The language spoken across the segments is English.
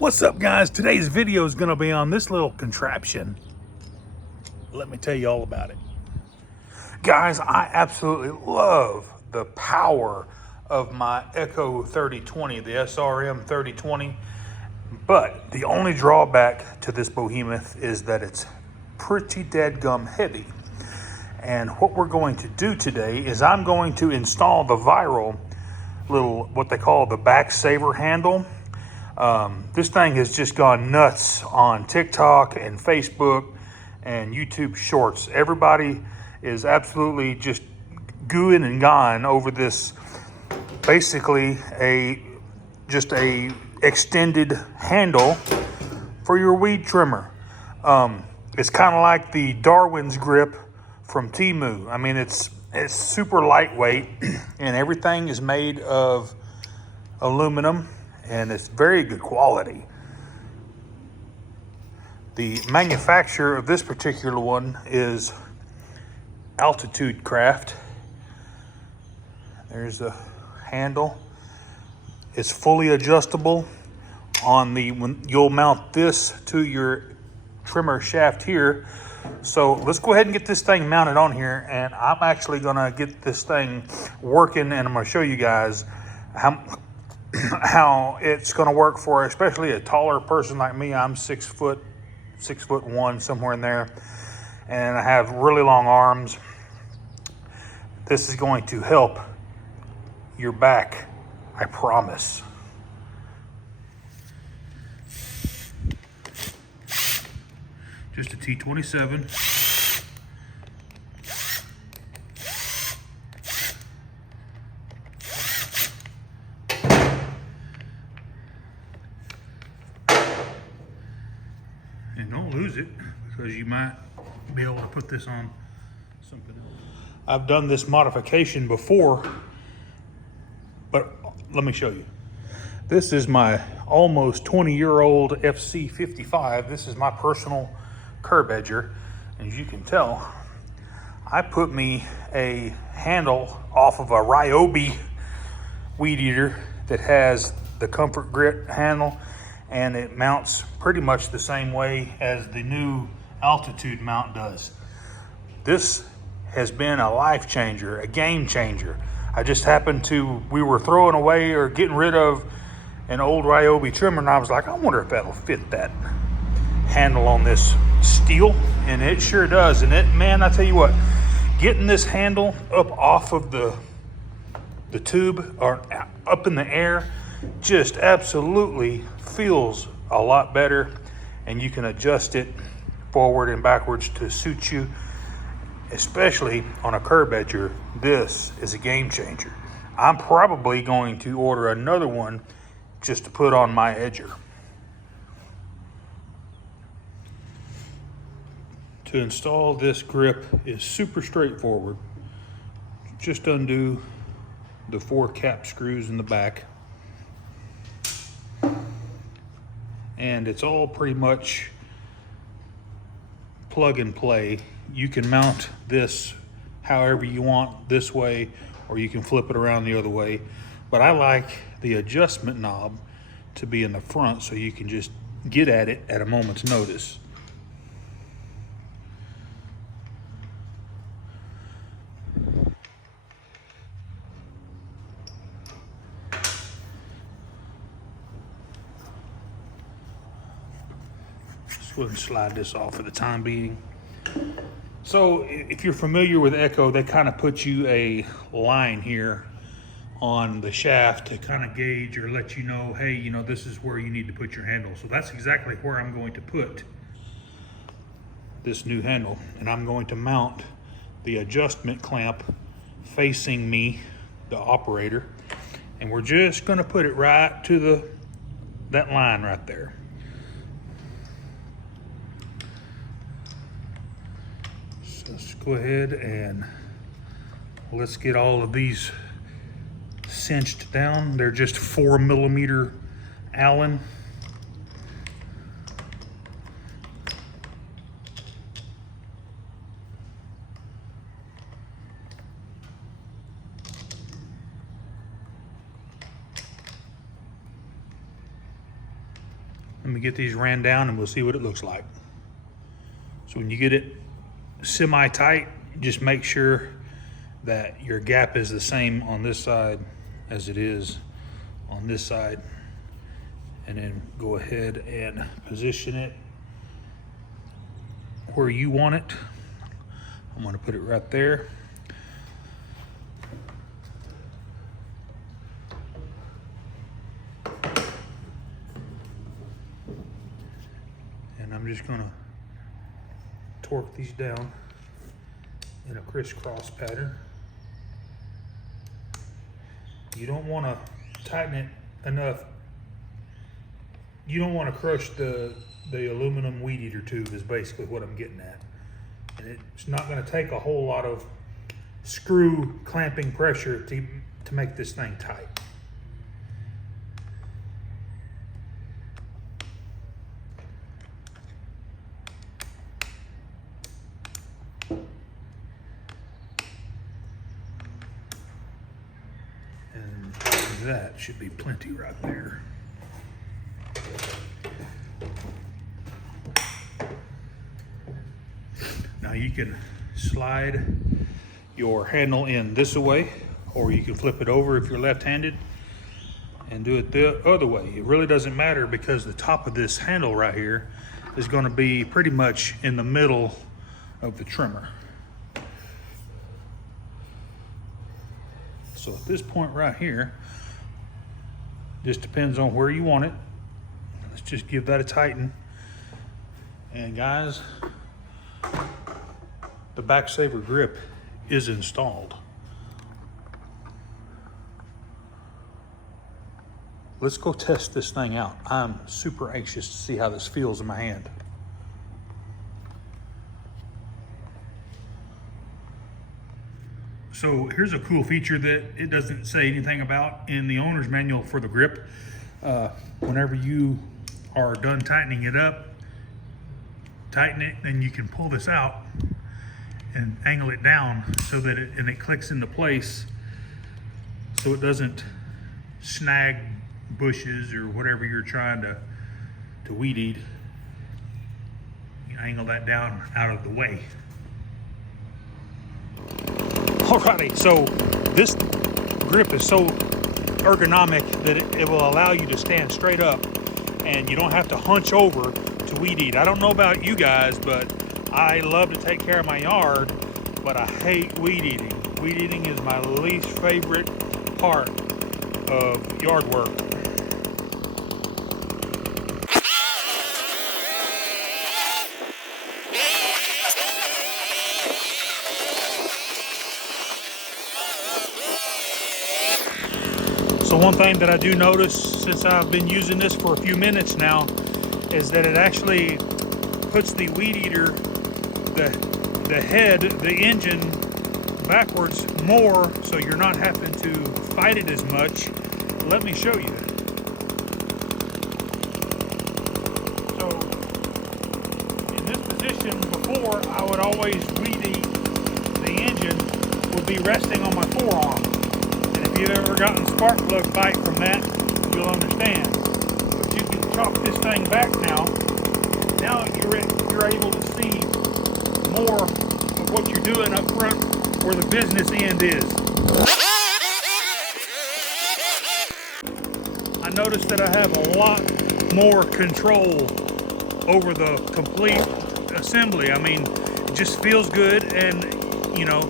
What's up, guys? Today's video is going to be on this little contraption. Let me tell you all about it. Guys, I absolutely love the power of my Echo 3020, the SRM 3020. But the only drawback to this behemoth is that it's pretty dadgum heavy. And what we're going to do today is I'm going to install the viral little, what they call the Backsaver handle. This thing has just gone nuts on TikTok and Facebook and YouTube Shorts. Everybody is absolutely just gooing and gone over this, basically just a extended handle for your weed trimmer. It's kind of like the Darwin's grip from Temu. I mean, it's super lightweight and everything is made of aluminum. And it's very good quality. The manufacturer of this particular one is Altitude Craft. There's the handle. It's fully adjustable on when you'll mount this to your trimmer shaft here. So let's go ahead and get this thing mounted on here, and I'm actually gonna get this thing working, and I'm gonna show you guys how it's going to work for especially a taller person like me. I'm 6'1", somewhere in there, and I have really long arms. This is going to help your back, I promise. Just a T27. And don't lose it, because you might be able to put this on something else. I've done this modification before, but let me show you. This is my almost 20-year-old FC55. This is my personal curb edger. As you can tell, I put me a handle off of a Ryobi weed eater that has the comfort grit handle, and it mounts pretty much the same way as the new Altitude mount does. This has been a life changer, a game changer. I just happened to, we were throwing away or getting rid of an old Ryobi trimmer, and I was like, I wonder if that'll fit that handle on this steel, and it sure does. And it, man, I tell you what, getting this handle up off of the tube or up in the air just absolutely feels a lot better, and you can adjust it forward and backwards to suit you, especially on a curb edger. This is a game changer. I'm probably going to order another one just to put on my edger. To install this grip is super straightforward. Just undo the 4 cap screws in the back, and it's all pretty much plug and play. You can mount this however you want, this way, or you can flip it around the other way. But I like the adjustment knob to be in the front, so you can just get at it at a moment's notice. Go ahead and slide this off for the time being. So if you're familiar with Echo, they kind of put you a line here on the shaft to kind of gauge or let you know, hey, you know, this is where you need to put your handle. So that's exactly where I'm going to put this new handle, and I'm going to mount the adjustment clamp facing me, the operator, and we're just going to put it right to that line right there. Let's go ahead and let's get all of these cinched down. They're just 4mm Allen. Let me get these ran down and we'll see what it looks like. So when you get it semi-tight, just make sure that your gap is the same on this side as it is on this side. And then go ahead and position it where you want it. I'm gonna put it right there. And I'm just gonna torque these down in a crisscross pattern. You don't wanna tighten it enough. You don't wanna crush the aluminum weed eater tube is basically what I'm getting at. And it's not gonna take a whole lot of screw clamping pressure to make this thing tight. And that should be plenty right there. Now you can slide your handle in this way, or you can flip it over if you're left-handed and do it the other way. It really doesn't matter because the top of this handle right here is going to be pretty much in the middle of the trimmer. So at this point right here, just depends on where you want it. Let's just give that a tighten. And guys, the Backsaver grip is installed. Let's go test this thing out. I'm super anxious to see how this feels in my hand. So here's a cool feature that it doesn't say anything about in the owner's manual for the grip. Whenever you are done tightening it up, tighten it, then you can pull this out and angle it down so that it clicks into place so it doesn't snag bushes or whatever you're trying to weed eat. You angle that down out of the way. Alrighty, so this grip is so ergonomic that it will allow you to stand straight up and you don't have to hunch over to weed eat. I don't know about you guys, but I love to take care of my yard, but I hate weed eating. Weed eating is my least favorite part of yard work. So one thing that I do notice since I've been using this for a few minutes now is that it actually puts the weed eater, the head, the engine backwards more, so you're not having to fight it as much. Let me show you. So in this position before, I would always weed eat. The engine would be resting on my forearm. And if you've ever gotten spark plug bite from that, you'll understand. But you can chop this thing back now. Now you're able to see more of what you're doing up front where the business end is. I noticed that I have a lot more control over the complete assembly. I mean, it just feels good, and you know,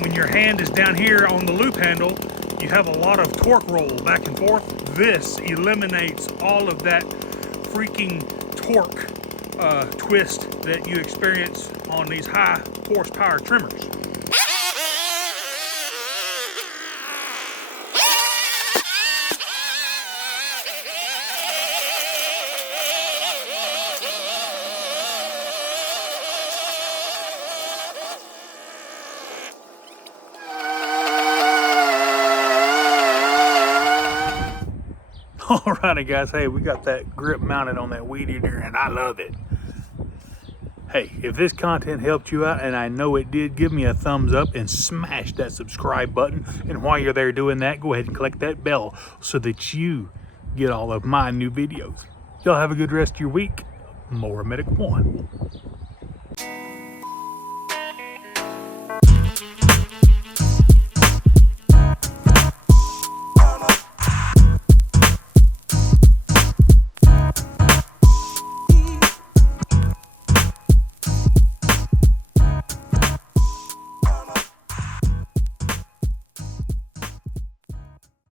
when your hand is down here on the loop handle, you have a lot of torque roll back and forth. This eliminates all of that freaking torque twist that you experience on these high horsepower trimmers. Alrighty guys, hey, we got that grip mounted on that weed eater and I love it. Hey, if this content helped you out, and I know it did, give me a thumbs up and smash that subscribe button. And while you're there doing that, go ahead and click that bell so that you get all of my new videos. Y'all have a good rest of your week. More Medic One.